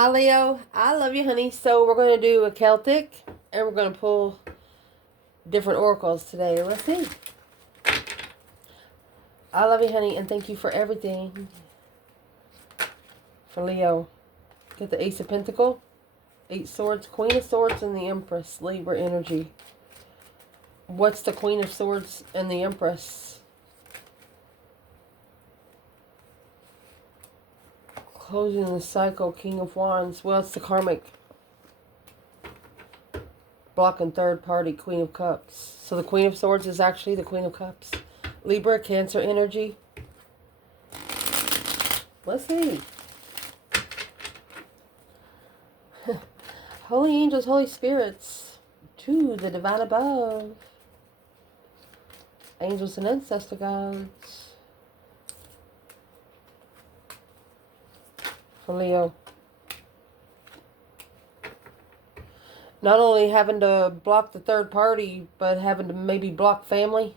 Hi Leo, I love you honey. So we're going to do a Celtic and we're going to pull different oracles today. Let's see. I love you honey and thank you for everything. For Leo, get the Ace of Pentacles, 8 Swords, Queen of Swords, and the Empress, Libra energy. What's the Queen of Swords and the Empress? Closing the cycle, King of Wands. Well, it's the Karmic. Blocking third party, Queen of Cups. So the Queen of Swords is actually the Queen of Cups. Libra, Cancer energy. Let's see. Holy angels, holy spirits, to the divine above. Angels and ancestor gods. For Leo. Not only having to block the third party, but having to maybe block family.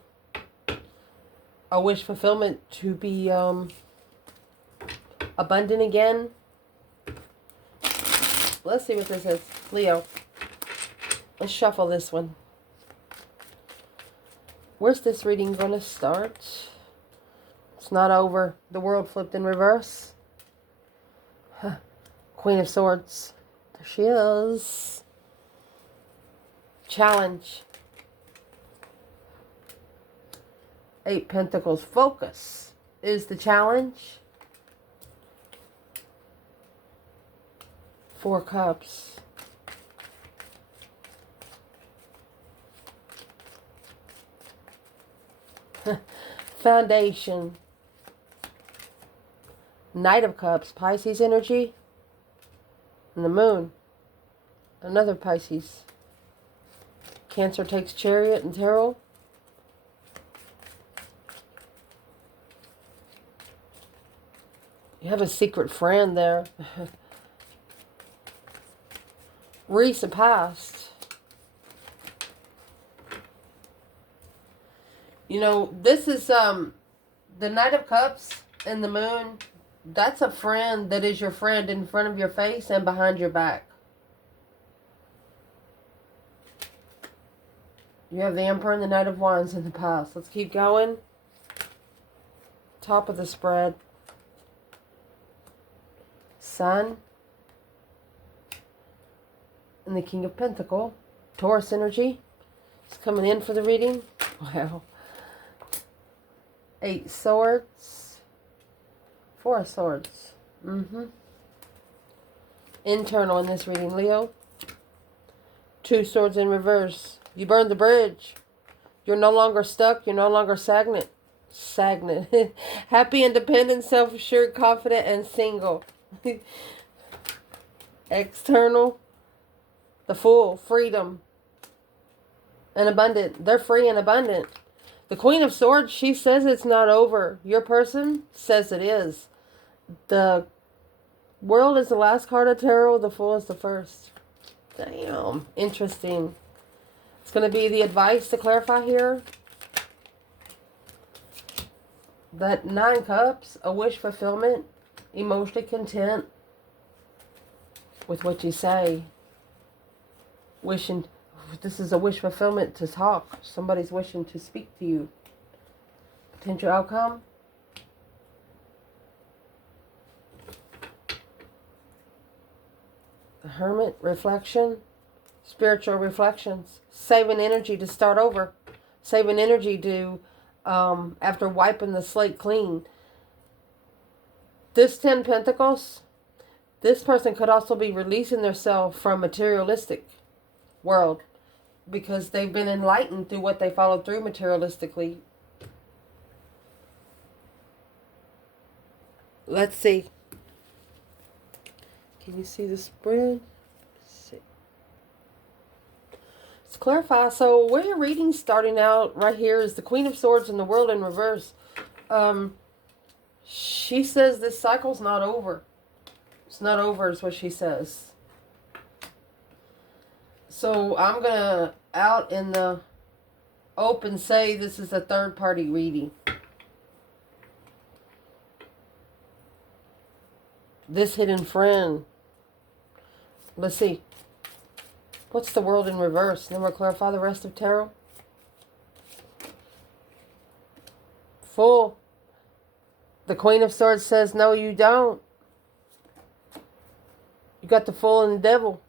A wish fulfillment to be abundant again. Let's see what this is. Leo. Let's shuffle this one. Where's this reading going to start? It's not over. The world flipped in reverse. Huh. Queen of Swords. There she is. Challenge. 8 Pentacles. Focus is the challenge. 4 Cups. Foundation. Knight of Cups. Pisces energy. And the Moon. Another Pisces. Cancer takes Chariot and Tarot. You have a secret friend there. Recent past. You know, this is the Knight of Cups and the Moon. That's a friend that is your friend in front of your face and behind your back. You have the Emperor and the Knight of Wands in the past. Let's keep going. Top of the spread. Sun. And the King of Pentacles. Taurus energy. It's coming in for the reading. Wow. 8 Swords. 4 Swords. Internal in this reading, Leo. 2 Swords in reverse. You burned the bridge. You're no longer stuck. You're no longer stagnant. Happy, independent, self-assured, confident, and single. External. The Fool. Freedom. And abundant. They're free and abundant. The Queen of Swords, she says it's not over. Your person says it is. The World is the last card of tarot. The Fool is the first. Damn. Interesting. It's going to be the advice to clarify here. That 9 Cups, a wish fulfillment, emotionally content with what you say. Wishing, this is a wish fulfillment to talk. Somebody's wishing to speak to you. Potential outcome. The Hermit, reflection. Spiritual reflections. Saving energy to start over. Saving energy to, after wiping the slate clean. This 10 Pentacles, this person could also be releasing themselves from materialistic world. Because they've been enlightened through what they followed through materialistically. Let's see. Can you see the spread? Let's clarify. So where your reading's starting out right here is the Queen of Swords and the World in reverse. She says this cycle's not over. It's not over is what she says. So I'm going to out in the open say this is a third party reading. This hidden friend Let's see. What's the world in reverse? Then we'll clarify the rest of tarot. Fool. The Queen of Swords says, no, you don't. You got the Fool and the Devil.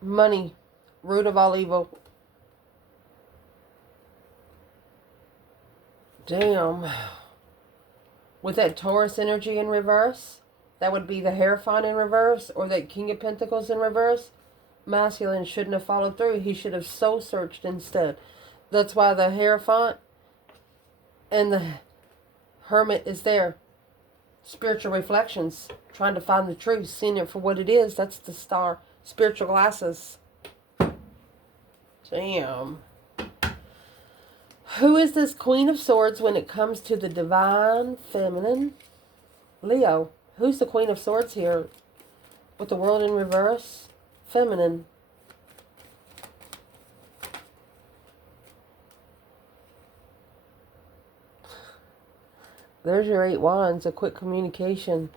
Money. Root of all evil. Damn. With that Taurus energy in reverse, that would be the Hierophant in reverse, or that King of Pentacles in reverse. Masculine shouldn't have followed through. He should have soul searched instead. That's why the Hierophant and the Hermit is there. Spiritual reflections. Trying to find the truth. Seeing it for what it is. That's the star. Spiritual glasses. Damn. Who is this Queen of Swords when it comes to the divine feminine? Leo. Who's the Queen of Swords here? With the world in reverse? Feminine. There's your 8 wands. A quick communication.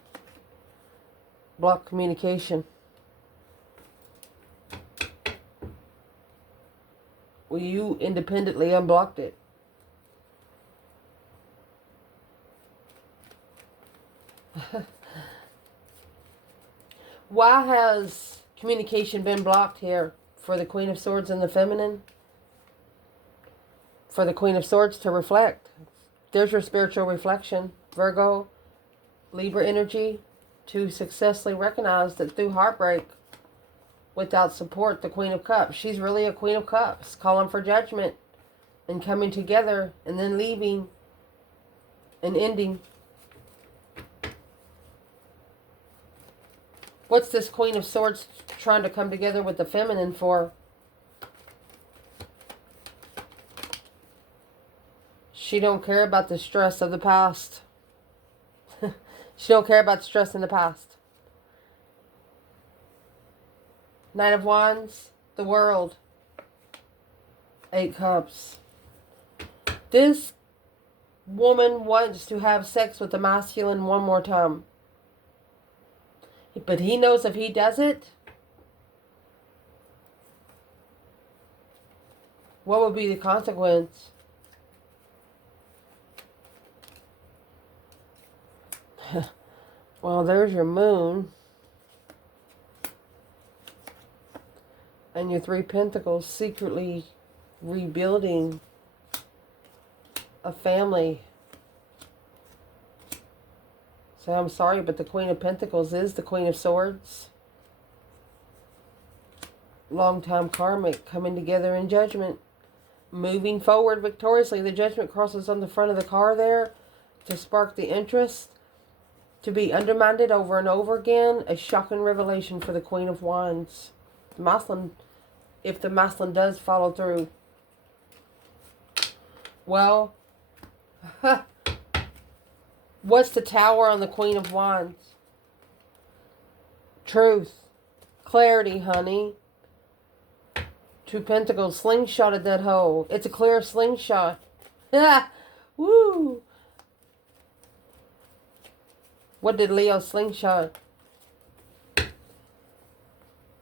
Block communication. Well, you independently unblocked it. Why has communication been blocked here for the Queen of Swords and the Feminine? For the Queen of Swords to reflect. There's your spiritual reflection. Virgo, Libra energy, to successfully recognize that through heartbreak, without support, the Queen of Cups. She's really a Queen of Cups, calling for judgment and coming together and then leaving and ending. What's this Queen of Swords trying to come together with the Feminine for? She don't care about the stress of the past. She don't care about the stress in the past. Knight of Wands, the World. 8 Cups. This woman wants to have sex with the masculine one more time. But he knows if he does it, what would be the consequence? Well, there's your Moon. And your 3 Pentacles, secretly rebuilding a family. So I'm sorry, but the Queen of Pentacles is the Queen of Swords. Long-time karmic coming together in judgment. Moving forward victoriously. The Judgment crosses on the front of the car there to spark the interest. To be undermined over and over again. A shocking revelation for the Queen of Wands. The masculine, if the masculine does follow through. Well, what's the Tower on the Queen of Wands? Truth. Clarity, honey. 2 Pentacles. Slingshotted that hoe. It's a clear slingshot. Woo! What did Leo slingshot?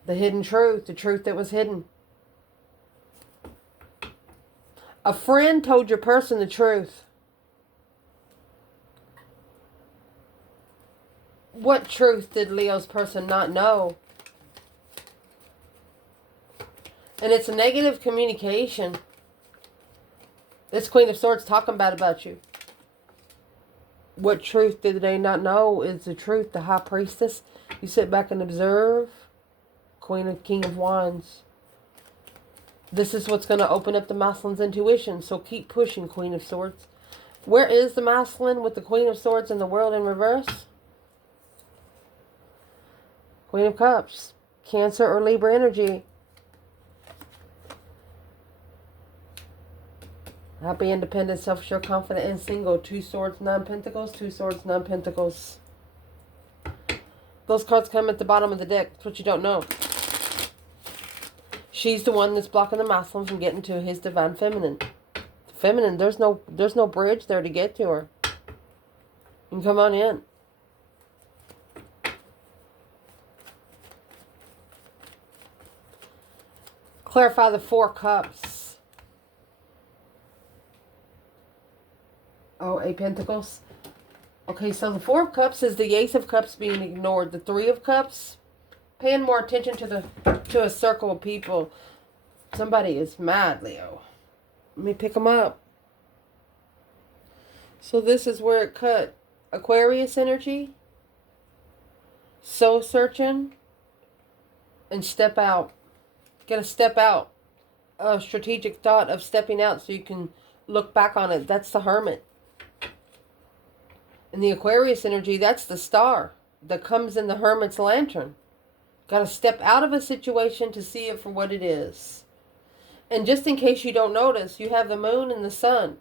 The hidden truth. The truth that was hidden. A friend told your person the truth. What truth did Leo's person not know? And it's a negative communication. This Queen of Swords talking bad about you. What truth did they not know is the truth? The High Priestess. You sit back and observe. King of Wands. This is what's going to open up the masculine's intuition. So keep pushing, Queen of Swords. Where is the masculine with the Queen of Swords and the World in reverse? Queen of Cups. Cancer or Libra energy. Happy, independent, self-assured, confident, and single. 2 Swords, 9 Pentacles. 2 Swords, 9 Pentacles. Those cards come at the bottom of the deck. That's what you don't know. She's the one that's blocking the masculine from getting to his divine feminine. Feminine, there's no bridge there to get to her. And come on in. Clarify the 4 cups. Oh, 8 pentacles. Okay, so the 4 of cups is the ace of cups being ignored. The 3 of cups, paying more attention to a circle of people. Somebody is mad, Leo. Let me pick them up. So this is where it cut. Aquarius energy, soul searching, and step out. Gotta step out. A strategic thought of stepping out so you can look back on it. That's the Hermit. And the Aquarius energy, that's the star that comes in the Hermit's lantern. Gotta step out of a situation to see it for what it is. And just in case you don't notice, you have the moon and the sun.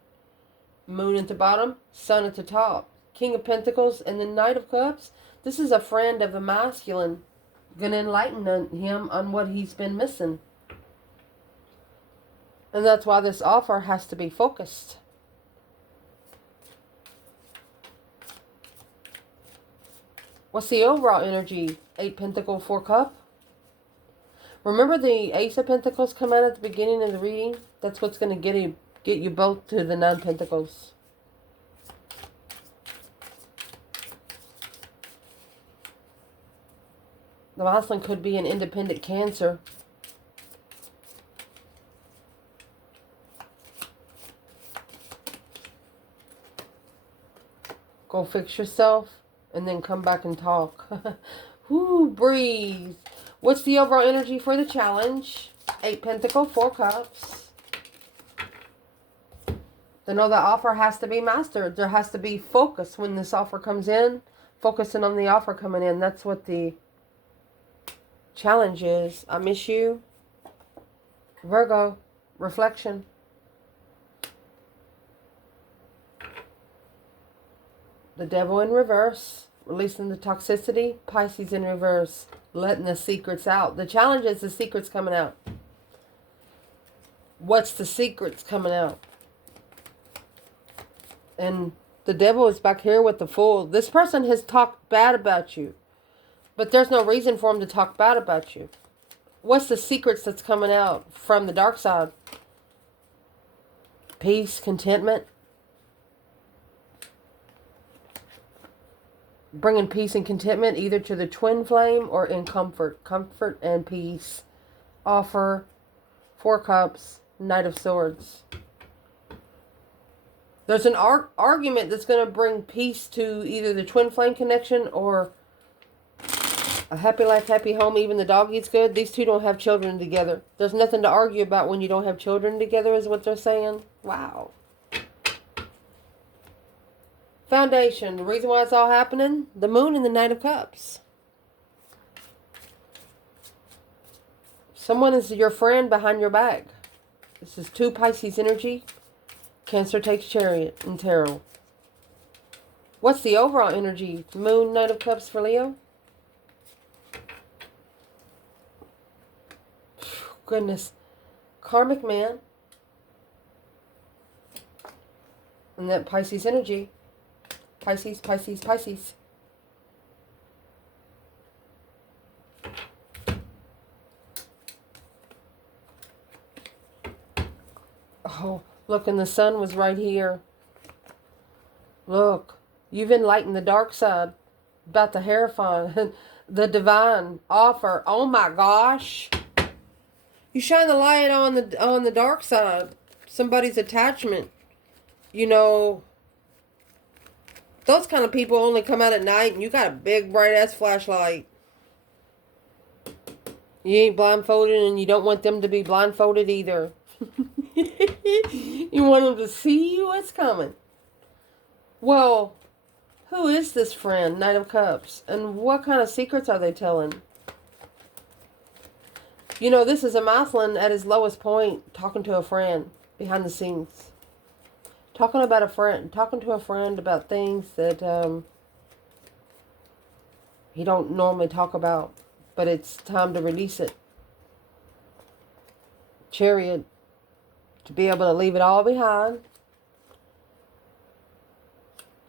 Moon at the bottom, sun at the top. King of Pentacles and the Knight of Cups. This is a friend of the masculine. Going to enlighten him on what he's been missing. And that's why this offer has to be focused. What's the overall energy? 8 Pentacle, 4 Cup. Remember the Ace of Pentacles come out at the beginning of the reading? That's what's going to get you both to the 9 Pentacles. The last one could be an independent Cancer. Go fix yourself and then come back and talk. Whoo, breathe. What's the overall energy for the challenge? 8 Pentacle, 4 Cups. Then the offer has to be mastered. There has to be focus when this offer comes in. Focusing on the offer coming in. That's what the challenge is. I miss you. Virgo. Reflection. The Devil in reverse. Releasing the toxicity. Pisces in reverse. Letting the secrets out. The challenge is the secrets coming out. What's the secrets coming out? And the Devil is back here with the Fool. This person has talked bad about you. But there's no reason for him to talk bad about you. What's the secrets that's coming out from the dark side? Peace, contentment. Bringing peace and contentment either to the twin flame or in comfort. Comfort and peace. Offer. 4 Cups. Knight of Swords. There's an argument that's going to bring peace to either the twin flame connection or a happy life, happy home. Even the dog eats good. These two don't have children together. There's nothing to argue about when you don't have children together is what they're saying. Wow. Foundation. The reason why it's all happening. The Moon and the Knight of Cups. Someone is your friend behind your back. This is 2 Pisces energy. Cancer takes Chariot and Tarot. What's the overall energy? Moon, Knight of Cups for Leo. Goodness. Karmic man. And that Pisces energy. Pisces, Pisces, Pisces. Oh, look, and the sun was right here. Look, you've enlightened the dark side about the Hierophant, the divine offer. Oh my gosh. You shine the light on the dark side. Somebody's attachment. You know, those kind of people only come out at night and you got a big bright ass flashlight. You ain't blindfolded and you don't want them to be blindfolded either. You want them to see what's coming. Well, who is this friend, Knight of Cups? And what kind of secrets are they telling? You know, this is a masculine at his lowest point talking to a friend behind the scenes. Talking to a friend about things that he don't normally talk about. But it's time to release it. Chariot. To be able to leave it all behind.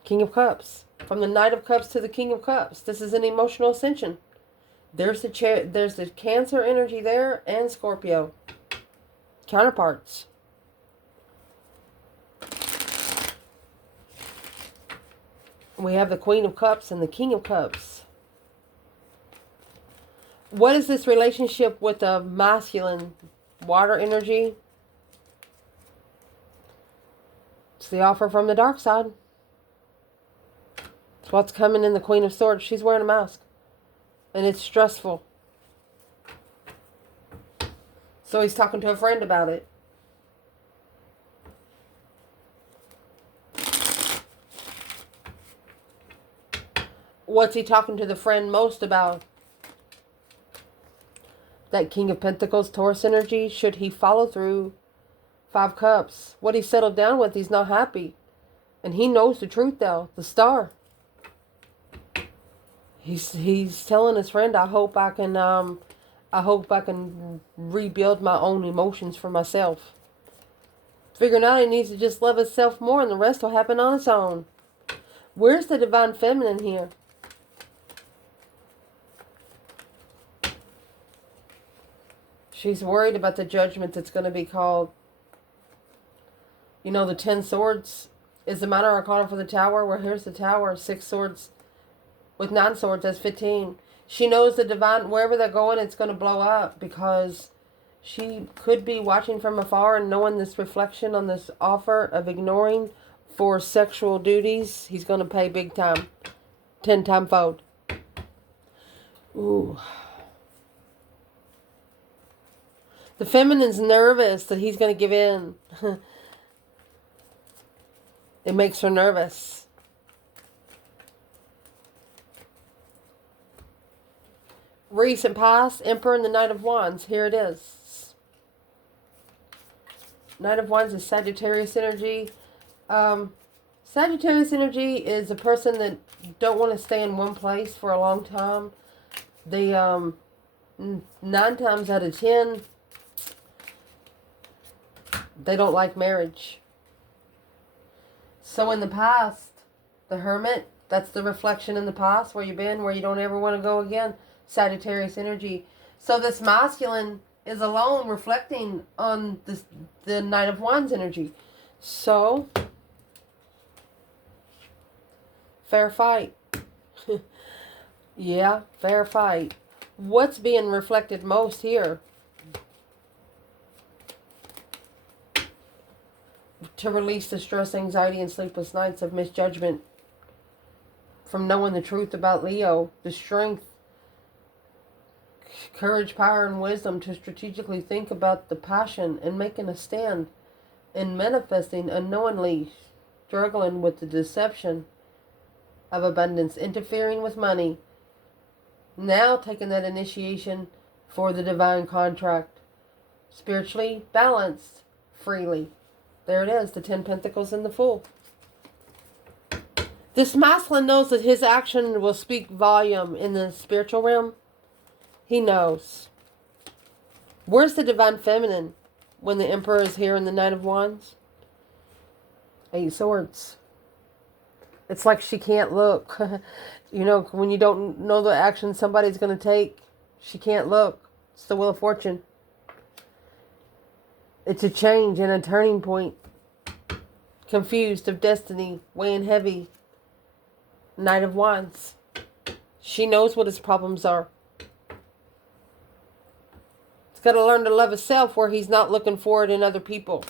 King of Cups. From the Knight of Cups to the King of Cups. This is an emotional ascension. There's the Cancer energy there and Scorpio. Counterparts. We have the Queen of Cups and the King of Cups. What is this relationship with the masculine water energy? It's the offer from the dark side. It's what's coming in the Queen of Swords. She's wearing a mask. And it's stressful. So he's talking to a friend about it. What's he talking to the friend most about? That King of Pentacles, Taurus energy. Should he follow through? 5 Cups. What he settled down with, he's not happy. And he knows the truth though. The Star. He's telling his friend, I hope I can rebuild my own emotions for myself. Figuring out he needs to just love himself more and the rest will happen on its own. Where's the Divine Feminine here? She's worried about the judgment that's going to be called. You know, the 10 Swords is the minor arcana for the Tower. Well, here's the Tower. 6 Swords with 9 Swords. That's 15. She knows the divine, wherever they're going, it's going to blow up. Because she could be watching from afar and knowing this reflection on this offer of ignoring for sexual duties. He's going to pay big time. 10-time fold. Ooh. The feminine's nervous that he's going to give in. It makes her nervous. Recent past, Emperor and the Knight of Wands. Here it is. Knight of Wands is Sagittarius energy. Sagittarius energy is a person that don't want to stay in one place for a long time. They, 9 times out of 10, they don't like marriage. So in the past, the Hermit, that's the reflection in the past, where you've been, where you don't ever want to go again. Sagittarius energy. So this masculine is alone reflecting on this, the Knight of Wands energy. So, fair fight. Yeah, fair fight. What's being reflected most here? To release the stress, anxiety, and sleepless nights of misjudgment from knowing the truth about Leo. The strength, courage, power, and wisdom to strategically think about the passion and making a stand and manifesting unknowingly, struggling with the deception of abundance, interfering with money. Now taking that initiation for the divine contract. Spiritually balanced freely. There it is, the 10 Pentacles and the Fool. This masculine knows that his action will speak volume in the spiritual realm. He knows. Where's the Divine Feminine when the Emperor is here in the Knight of Wands? 8 Swords. It's like she can't look. You know, when you don't know the action somebody's going to take, she can't look. It's the Wheel of Fortune. It's a change and a turning point. Confused of destiny, weighing heavy. Knight of Wands. She knows what his problems are. He's got to learn to love himself where he's not looking for it in other people.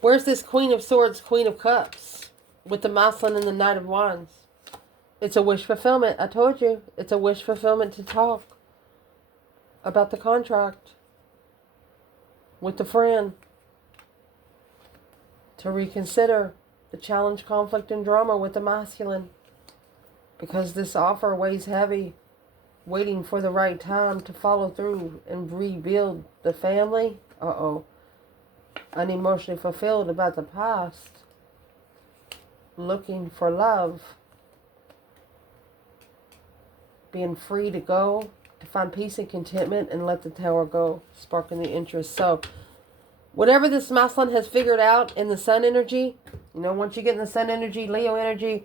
Where's this Queen of Swords, Queen of Cups? With the masculine and the Knight of Wands. It's a wish fulfillment. I told you. It's a wish fulfillment to talk about the contract with the friend. To reconsider the challenge, conflict, and drama with the masculine. Because this offer weighs heavy. Waiting for the right time to follow through and rebuild the family. Uh-oh. Unemotionally fulfilled about the past. Looking for love. Being free to go to find peace and contentment and let the Tower go, sparking the interest. So, whatever this masculine has figured out in the sun energy, you know, once you get in the sun energy, Leo energy,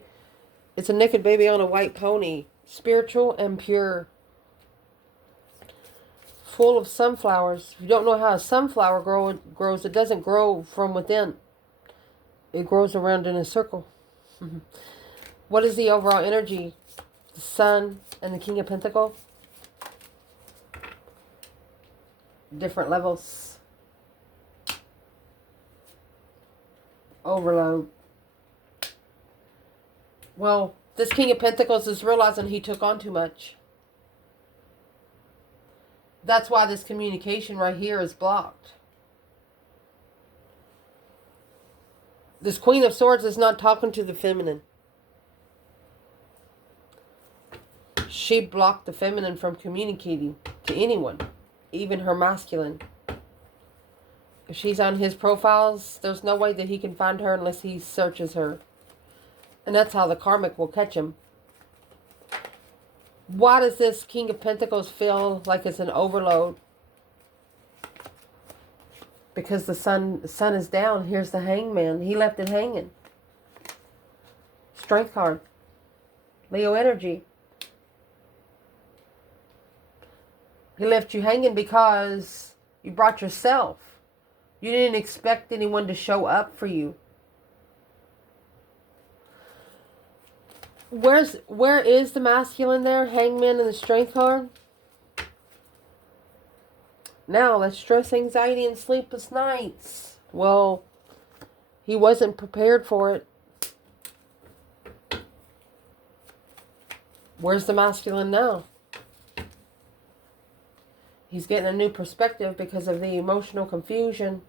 it's a naked baby on a white pony. Spiritual and pure. Full of sunflowers. If you don't know how a sunflower grows, it doesn't grow from within. It grows around in a circle. What is the overall energy? The Sun and the King of Pentacles. Different levels. Overload. Well, this King of Pentacles is realizing he took on too much. That's why this communication right here is blocked. This Queen of Swords is not talking to the feminine. She blocked the feminine from communicating to anyone, even her masculine. If she's on his profiles, there's no way that he can find her unless he searches her. And that's how the Karmic will catch him. Why does this King of Pentacles feel like it's an overload? Because the sun is down. Here's the Hangman. He left it hanging. Strength card. Leo energy. He left you hanging because you brought yourself. You didn't expect anyone to show up for you. Where is the masculine there? Hangman and the Strength card. Now, let's stress, anxiety, and sleepless nights. Well, he wasn't prepared for it. Where's the masculine now? He's getting a new perspective because of the emotional confusion.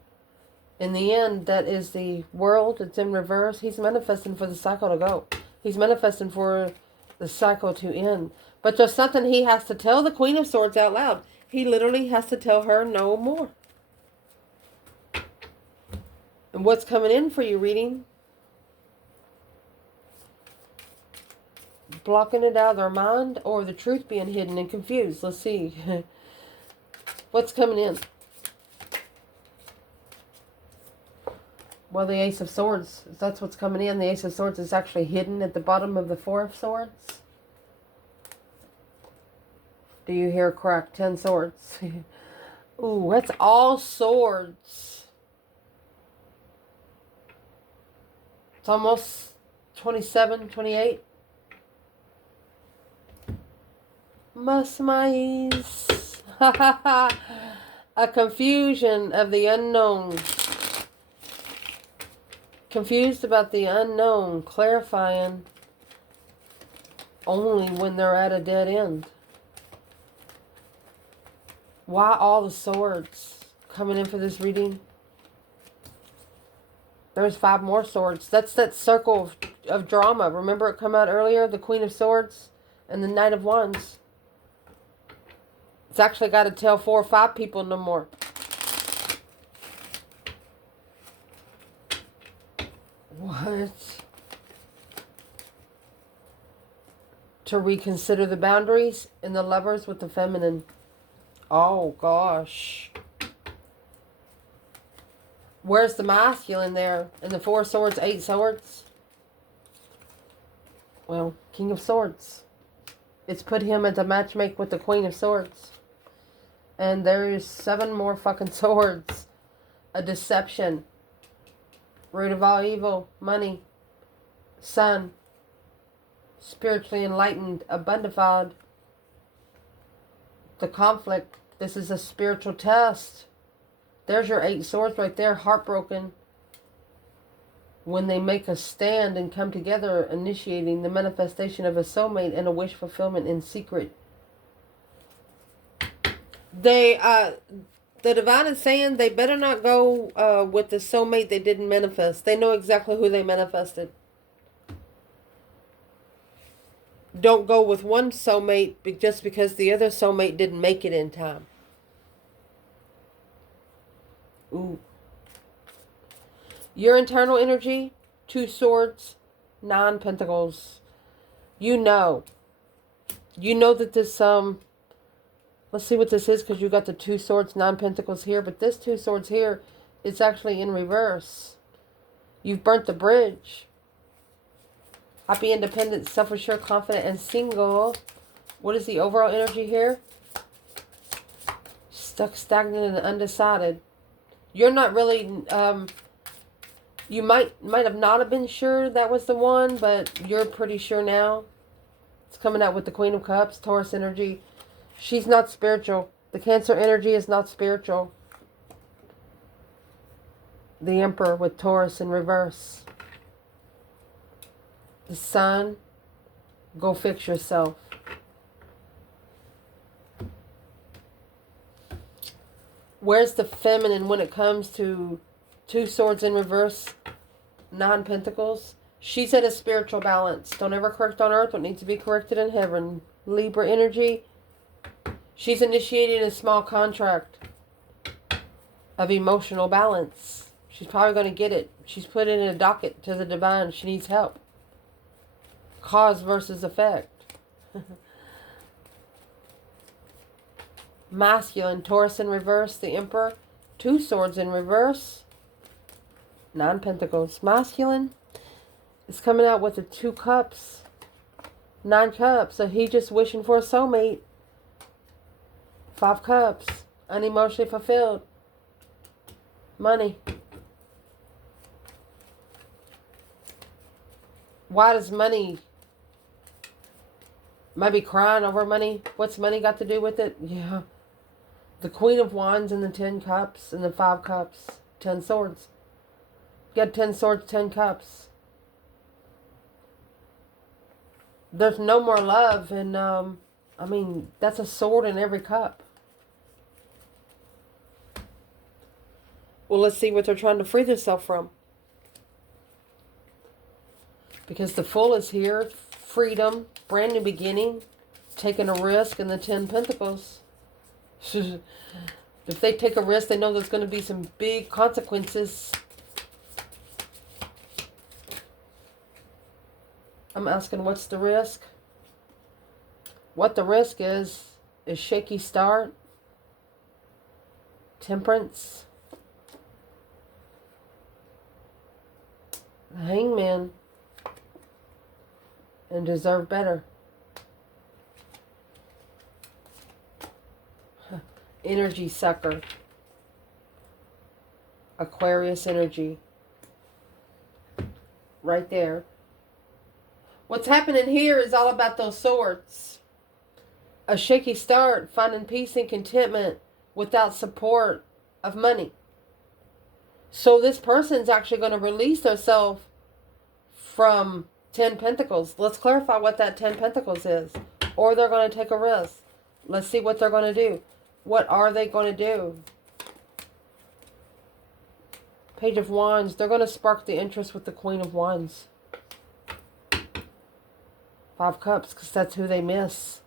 In the end, that is the world. It's in reverse. He's manifesting for the cycle to go. He's manifesting for the cycle to end. But there's something he has to tell the Queen of Swords out loud. He literally has to tell her no more. And what's coming in for you, reading? Blocking it out of their mind or the truth being hidden and confused. Let's see. What's coming in? Well, the Ace of Swords. That's what's coming in. The Ace of Swords is actually hidden at the bottom of the Four of Swords. Do you hear correct? 10 swords. Ooh, that's all swords. It's almost 27, 28. Musmice. A confusion of the unknown. Confused about the unknown. Clarifying only when they're at a dead end. Why all the swords coming in for this reading? There's 5 more swords. That's that circle of drama. Remember it come out earlier? The Queen of Swords and the Knight of Wands. It's actually got to tell 4 or 5 people no more. What? To reconsider the boundaries in the Lovers with the feminine. Oh, gosh. Where's the masculine there? In the 4 swords, 8 swords? Well, King of Swords. It's put him at the matchmake with the Queen of Swords. And there's 7 more fucking swords. A deception. Root of all evil. Money. Sun. Spiritually enlightened. Abundified. The conflict. This is a spiritual test. There's your 8 swords right there. Heartbroken. When they make a stand and come together, initiating the manifestation of a soulmate and a wish fulfillment in secret. The divine is saying they better not go with the soulmate they didn't manifest. They know exactly who they manifested. Don't go with one soulmate just because the other soulmate didn't make it in time. Ooh. Your internal energy, 2 swords, 9 pentacles. You know that there's some Let's see what this is, because you got the 2 swords, 9 pentacles here. But this 2 swords here, it's actually in reverse. You've burnt the bridge. Happy, independent, self-assured, confident, and single. What is the overall energy here? Stuck, stagnant, and undecided. You're not really... you might have not have been sure that was the one, but you're pretty sure now. It's coming out with the Queen of Cups, Taurus energy. She's not spiritual. The Cancer energy is not spiritual. The Emperor with Taurus in reverse. The Sun, go fix yourself. Where's the feminine when it comes to 2 swords in reverse, 9 pentacles? She's at a spiritual balance. Don't ever correct on earth what needs to be corrected in heaven. Libra energy. She's initiating a small contract of emotional balance. She's probably going to get it. She's put it in a docket to the divine. She needs help. Cause versus effect. Masculine, Taurus in reverse, the Emperor. 2 swords in reverse. 9 pentacles. Masculine is coming out with the 2 cups. 9 cups. So he just wishing for a soulmate. 5 cups. Unemotionally fulfilled. Money. Why does money... Maybe crying over money. What's money got to do with it? Yeah. The Queen of Wands and the 10 cups and the 5 cups. 10 swords. You got 10 swords, 10 cups. There's no more love. And, I mean, that's a sword in every cup. Well, let's see what they're trying to free themselves from. Because the Fool is here. Freedom. Brand new beginning. Taking a risk in the 10 pentacles. If they take a risk, they know there's going to be some big consequences. I'm asking, what's the risk? What the risk is shaky start. Temperance. The Hangman. And deserve better. Energy sucker. Aquarius energy. Right there. What's happening here is all about those swords. A shaky start, finding peace and contentment without support of money. So this person's actually going to release themselves from 10 Pentacles. Let's clarify what that 10 Pentacles is. Or they're going to take a risk. Let's see what they're going to do. What are they going to do? Page of Wands. They're going to spark the interest with the Queen of Wands. 5 Cups, because that's who they miss.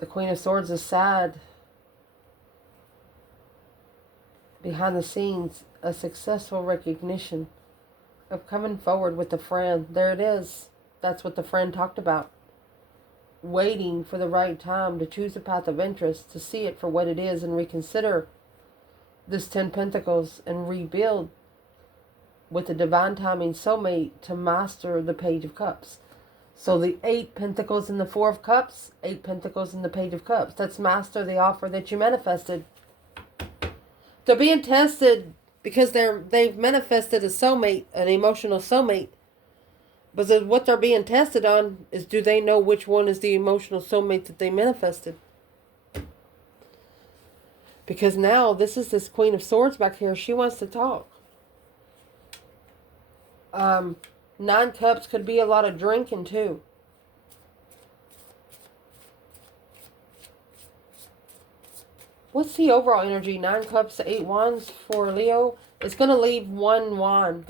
The Queen of Swords is sad. Behind the scenes, a successful recognition of coming forward with a friend. There it is. That's what the friend talked about. Waiting for the right time to choose a path of interest, to see it for what it is and reconsider this 10 Pentacles and rebuild with the divine timing soulmate to master the Page of Cups. So the 8 Pentacles and the 4 of Cups, 8 Pentacles and the Page of Cups. Let's master the offer that you manifested. They're being tested because they've manifested a soulmate, an emotional soulmate. But what they're being tested on is, do they know which one is the emotional soulmate that they manifested? Because now this is this Queen of Swords back here. She wants to talk. 9 Cups could be a lot of drinking too. What's the overall energy? 9 Cups, 8 Wands for Leo. It's going to leave 1 wand.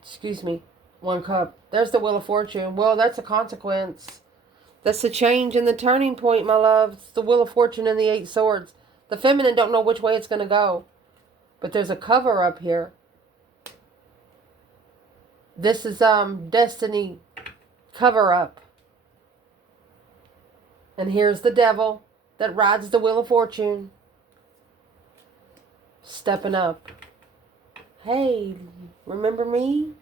Excuse me. 1 cup. There's the Wheel of Fortune. Well, that's a consequence. That's the change and the turning point, my love. It's the Wheel of Fortune and the 8 Swords. The feminine don't know which way it's going to go. But there's a cover up here. This is Destiny cover up. And here's the devil that rides the wheel of fortune. Stepping up. Hey, remember me?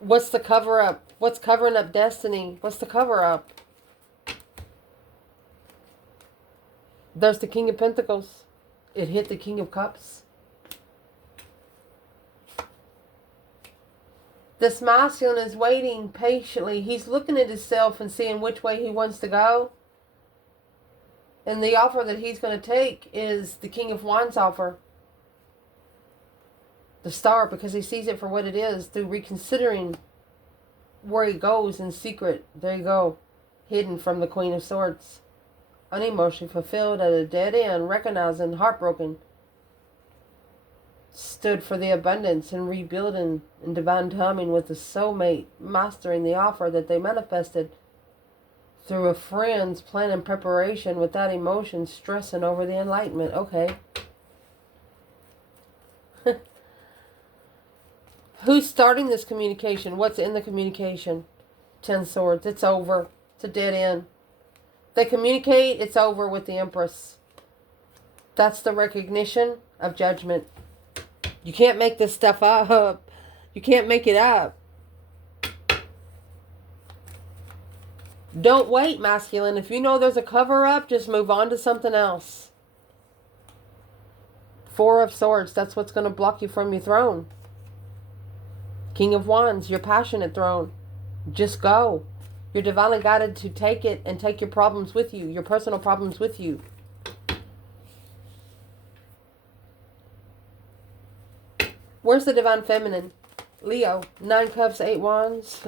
What's the cover up? What's covering up destiny? What's the cover up? There's the King of Pentacles. It hit the King of Cups. This masculine is waiting patiently. He's looking at himself and seeing which way he wants to go. And the offer that he's going to take is the King of Wands offer. The Star, because he sees it for what it is through reconsidering where he goes in secret. There you go. Hidden from the Queen of Swords. Unemotionally fulfilled at a dead end, recognizing, heartbroken. Stood for the abundance and rebuilding in divine timing with the soulmate, mastering the offer that they manifested through a friend's plan and preparation without emotion, stressing over the enlightenment. Okay. Who's starting this communication? What's in the communication? 10 Swords. It's over. It's a dead end. They communicate, it's over with the Empress. That's the recognition of judgment. You can't make this stuff up. You can't make it up. Don't wait, masculine. If you know there's a cover-up, just move on to something else. 4 of Swords. That's what's going to block you from your throne. King of Wands, your passionate throne. Just go. You're divinely guided to take it and take your problems with you, your personal problems with you. Where's the Divine Feminine? Leo, 9 Cups, 8 Wands,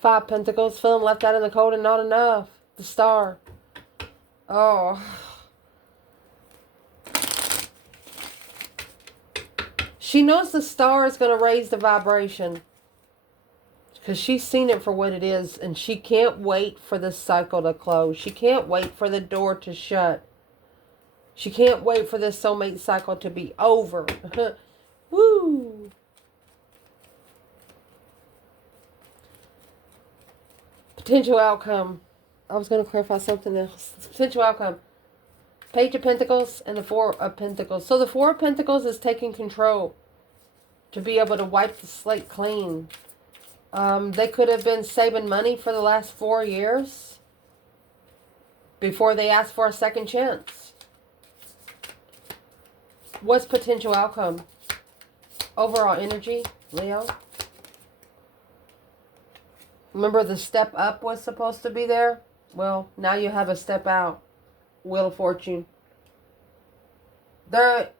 5 Pentacles, feeling left out in the cold and not enough. The Star. Oh. She knows the Star is going to raise the vibration. Because she's seen it for what it is. And she can't wait for this cycle to close. She can't wait for the door to shut. She can't wait for this soulmate cycle to be over. Woo! Potential outcome. I was going to clarify something else. Potential outcome. Page of Pentacles and the 4 of Pentacles. So the 4 of Pentacles is taking control to be able to wipe the slate clean. They could have been saving money for the last 4 years before they asked for a second chance. What's potential outcome? Overall energy, Leo. Remember the step up was supposed to be there? Well, now you have a step out. Wheel of Fortune. They're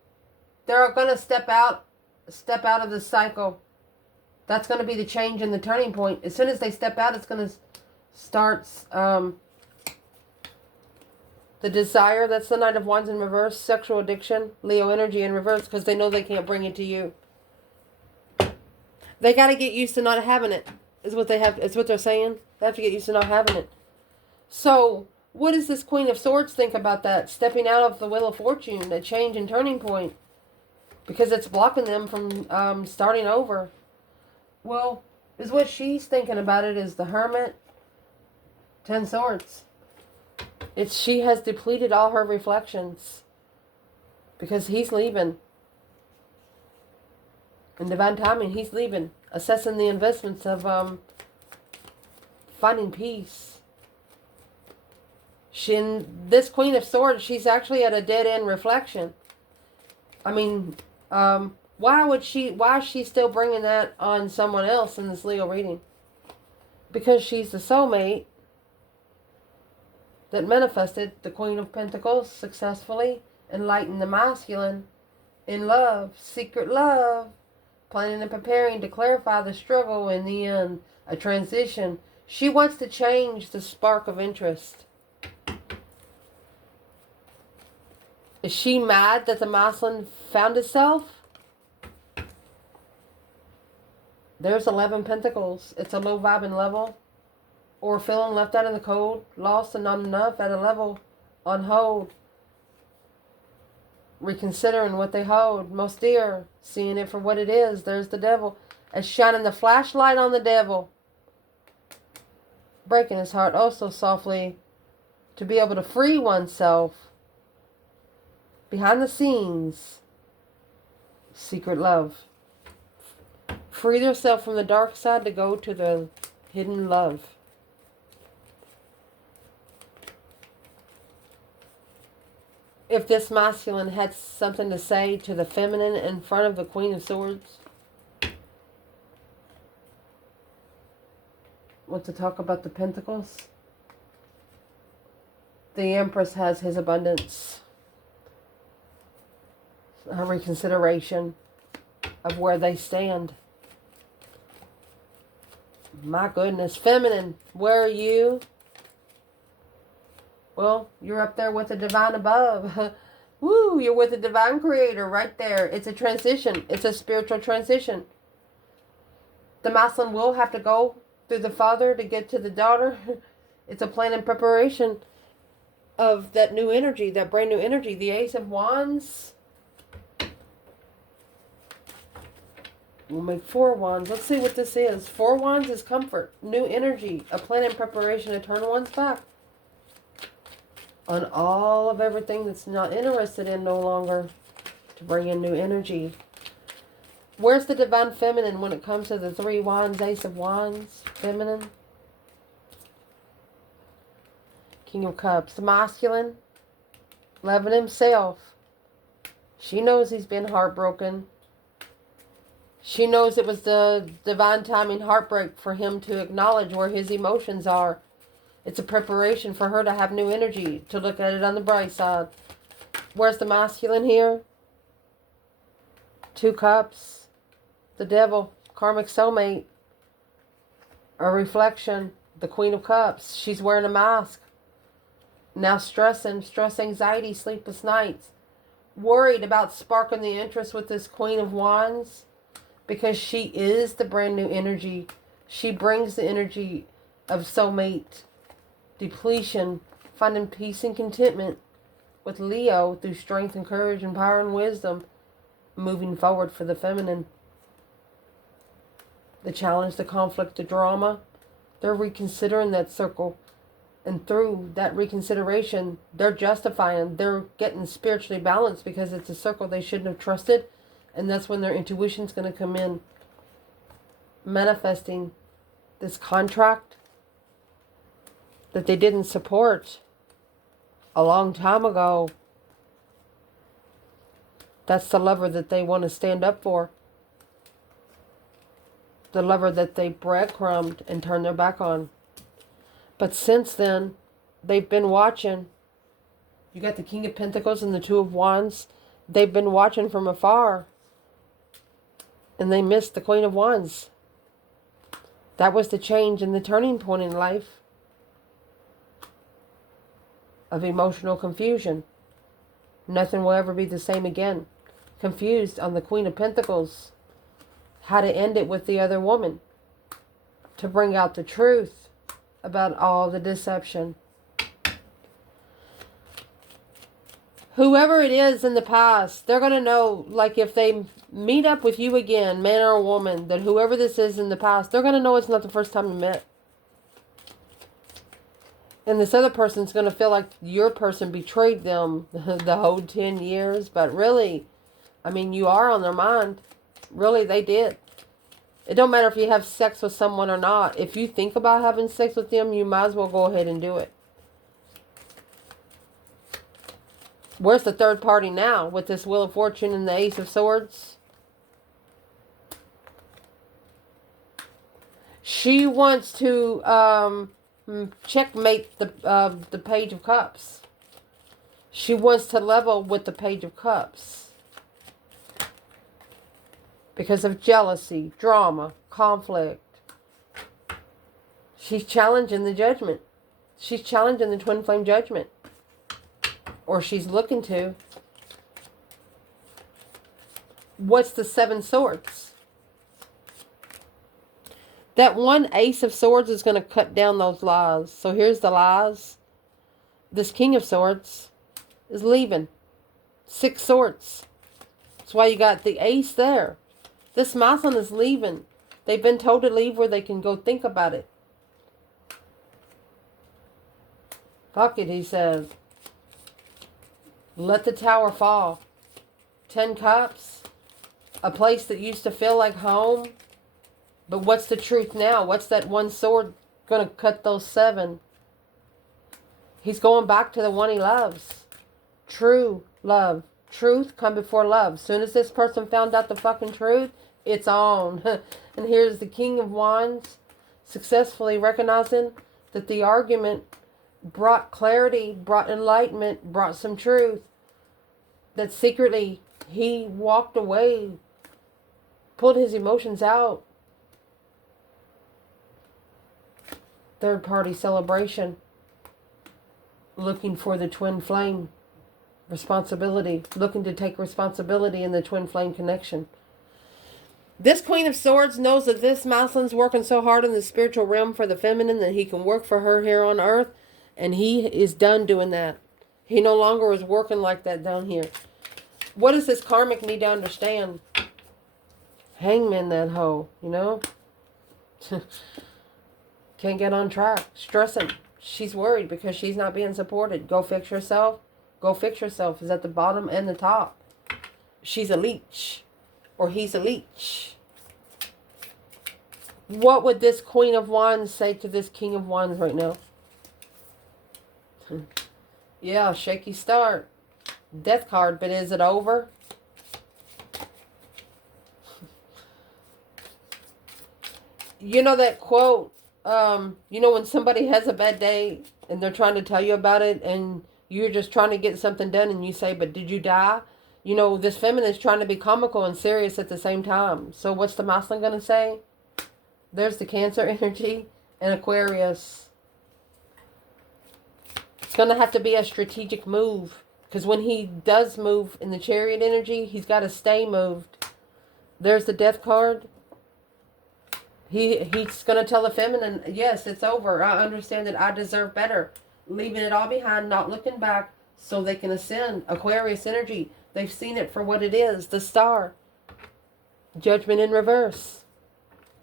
going to step out of the cycle. That's going to be the change and the turning point. As soon as they step out, it's going to start the desire. That's the Knight of Wands in reverse. Sexual addiction. Leo energy in reverse because they know they can't bring it to you. They got to get used to not having it. Is what they have. Is what they're saying. They have to get used to not having it. So, what does this Queen of Swords think about that? Stepping out of the Wheel of Fortune, a change and turning point. Because it's blocking them from starting over. Well, is what she's thinking about it is the Hermit, 10 Swords. She has depleted all her reflections. Because he's leaving. In divine timing, he's leaving. Assessing the investments of finding peace. This Queen of Swords, she's actually at a dead-end reflection. I mean, why is she still bringing that on someone else in this Leo reading? Because she's the soulmate that manifested the Queen of Pentacles successfully, enlightened the masculine in love, secret love, planning and preparing to clarify the struggle in the end, a transition. She wants to change the spark of interest. Is she mad that the masculine found itself? There's 11 Pentacles. It's a low vibing level. Or feeling left out in the cold, lost and not enough at a level on hold. Reconsidering what they hold most dear. Seeing it for what it is. There's the devil. as shining the flashlight on the devil, breaking his heart oh so softly, to be able to free oneself behind the scenes. Secret love. Free yourself from the dark side to go to the hidden love. If this masculine had something to say to the feminine in front of the Queen of Swords, what to talk about the Pentacles? The Empress has his abundance, a reconsideration of where they stand. My goodness, feminine, where are you? Well, you're up there with the divine above. Woo, you're with the divine creator right there. It's a transition. It's a spiritual transition. The masculine will have to go through the father to get to the daughter. It's a plan and preparation of that new energy, that brand new energy. The Ace of Wands. We'll make 4 wands. Let's see what this is. 4 wands is comfort, new energy, a plan and preparation to turn one's back on all of everything that's not interested in no longer, to bring in new energy. Where's the divine feminine when it comes to the 3 wands, Ace of Wands, feminine? King of Cups, the masculine, loving himself. She knows he's been heartbroken. She knows it was the divine timing heartbreak for him to acknowledge where his emotions are. It's a preparation for her to have new energy, to look at it on the bright side. Where's the masculine here? 2 cups. The devil, karmic soulmate. A reflection, the Queen of Cups. She's wearing a mask. Now stress, anxiety, sleepless nights. Worried about sparking the interest with this Queen of Wands. Because she is the brand new energy. She brings the energy of soulmate depletion, finding peace and contentment with Leo through strength and courage and power and wisdom, moving forward for the feminine. The challenge, the conflict, the drama, they're reconsidering that circle, and through that reconsideration, they're justifying, they're getting spiritually balanced because it's a circle they shouldn't have trusted, and that's when their intuition's going to come in, manifesting this contract that they didn't support a long time ago. That's the lover that they want to stand up for. The lover that they breadcrumbed and turned their back on. But since then, they've been watching. You got the King of Pentacles and the 2 of Wands. They've been watching from afar. And they missed the Queen of Wands. That was the change and the turning point in life. Of emotional confusion. Nothing will ever be the same again. Confused on the Queen of Pentacles. How to end it with the other woman. To bring out the truth about all the deception. Whoever it is in the past, they're going to know, like if they meet up with you again, man or woman, that whoever this is in the past, they're going to know it's not the first time you met. And this other person's going to feel like your person betrayed them the whole 10 years. But really, I mean, you are on their mind. Really, they did. It don't matter if you have sex with someone or not. If you think about having sex with them, you might as well go ahead and do it. Where's the third party now with this Wheel of Fortune and the Ace of Swords? She wants to checkmate the Page of Cups. She wants to level with the Page of Cups. Because of jealousy, drama, conflict. She's challenging the judgment. She's challenging the twin flame judgment. Or she's looking to. What's the 7 swords? That one Ace of Swords is going to cut down those lies. So here's the lies. This King of Swords is leaving. 6 swords. That's why you got the Ace there. This masculine is leaving. They've been told to leave where they can go think about it. Fuck it, he says. Let the tower fall. 10 cups. A place that used to feel like home. But what's the truth now? What's that one sword going to cut those 7? He's going back to the one he loves. True love. Truth come before love. As soon as this person found out the fucking truth, it's on. And here's the King of Wands successfully recognizing that the argument brought clarity, brought enlightenment, brought some truth. That secretly he walked away, pulled his emotions out. Third party celebration. Looking for the twin flame. Responsibility. Looking to take responsibility in the twin flame connection. This Queen of Swords knows that this masculine's working so hard in the spiritual realm for the feminine that he can work for her here on earth. And he is done doing that. He no longer is working like that down here. What does this karmic need to understand? Hangman that hoe, you know? Can't get on track. Stressing. She's worried because she's not being supported. Go fix yourself. Go fix yourself is at the bottom and the top. She's a leech. Or he's a leech. What would this Queen of Wands say to this King of Wands right now? Yeah, shaky start. Death card, but is it over? You know that quote, you know when somebody has a bad day and they're trying to tell you about it and you're just trying to get something done and you say, but did you die? You know, this feminine is trying to be comical and serious at the same time. So what's the masculine going to say? There's the Cancer energy and Aquarius. It's going to have to be a strategic move. Because when he does move in the Chariot energy, he's got to stay moved. There's the Death card. He's going to tell the feminine, yes, it's over. I understand that I deserve better. Leaving it all behind, not looking back, so they can ascend. Aquarius energy. They've seen it for what it is, the star. Judgment in reverse.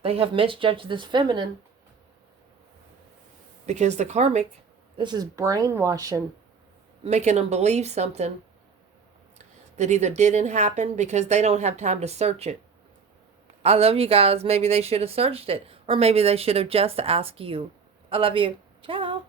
They have misjudged this feminine. Because the karmic, this is brainwashing. Making them believe something that either didn't happen because they don't have time to search it. I love you guys. Maybe they should have searched it. Or maybe they should have just asked you. I love you. Ciao.